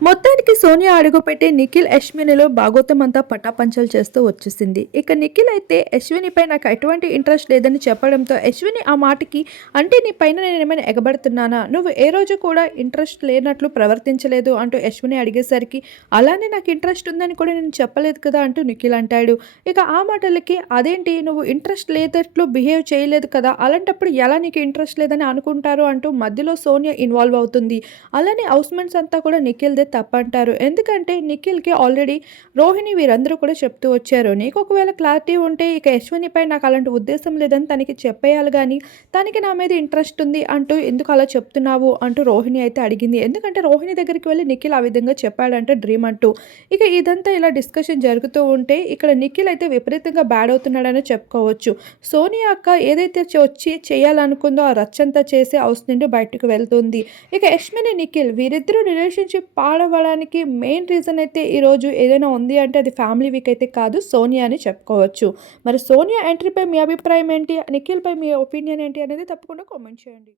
మొత్తానికి సోనియా అడుగుపెట్టి నిఖిల్ అశ్వినిలో భాగోతం అంతా పటాపంచలు చేస్తూ వచ్చేసింది. ఇక నిఖిల్ అయితే అశ్వినిపై నాకు ఎటువంటి ఇంట్రెస్ట్ లేదని చెప్పడంతో అశ్విని ఆ మాటకి అంటే నీ పైన నేను ఏమైనా ఎగబడుతున్నానా? నువ్వు ఏ రోజు కూడా ఇంట్రెస్ట్ లేనట్లు ప్రవర్తించలేదు అంటూ అశ్విని అడిగేసరికి అలానే నాకు ఇంట్రెస్ట్ ఉందని కూడా నేను చెప్పలేదు కదా అంటూ నిఖిల్ అంటాడు. ఇక ఆ మాటలకి అదేంటి? నువ్వు ఇంట్రెస్ట్ లేదట్లు బిహేవ్ చేయలేదు కదా అలాంటప్పుడు ఎలా నీకు ఇంట్రెస్ట్ లేదని అనుకుంటారు? అంటూ మధ్యలో సోనియా ఇన్వాల్వ్ అవుతుంది. అలానే హౌస్మెంట్స్ అంతా కూడా నిఖిల్దే తప్పంటారు. ఎందుకంటే నిఖిల్కి ఆల్రెడీ రోహిణి వీరందరూ కూడా చెప్తూ వచ్చారు. నీకు ఒకవేళ క్లారిటీ ఉంటే ఇక యశ్వనిపై నాకు అలాంటి ఉద్దేశం లేదని తనకి చెప్పేయాలి కానీ తనకి నా మీద ఇంట్రెస్ట్ ఉంది అంటూ ఎందుకు అలా చెప్తున్నావు అంటూ రోహిణి అయితే అడిగింది. ఎందుకంటే రోహిణి దగ్గరికి వెళ్ళి నిఖిల్ ఆ విధంగా చెప్పాడంటే డ్రీమ్ అంటూ. ఇక ఇదంతా ఇలా డిస్కషన్ జరుగుతూ ఉంటే ఇక్కడ నిఖిల్ అయితే విపరీతంగా బ్యాడ్ అవుతున్నాడని చెప్పుకోవచ్చు. సోనియా అక్క ఏదైతే వచ్చి చేయాలనుకుందో ఆ రచ్చంతా చేసి హౌస్ నుండి బయటకు వెళ్తుంది. ఇక యశ్మిని నిఖిల్ వీరిద్దరూ రిలేషన్షిప్ పాడవడానికి మెయిన్ రీజన్ అయితే ఈరోజు ఏదైనా ఉంది అంటే అది ఫ్యామిలీ వీక్ అయితే కాదు సోనియా అని చెప్పుకోవచ్చు. మరి సోనియా ఎంట్రీపై మీ అభిప్రాయం ఏంటి? నిఖిల్పై మీ ఒపీనియన్ ఏంటి? అనేది తప్పకుండా కామెంట్ చేయండి.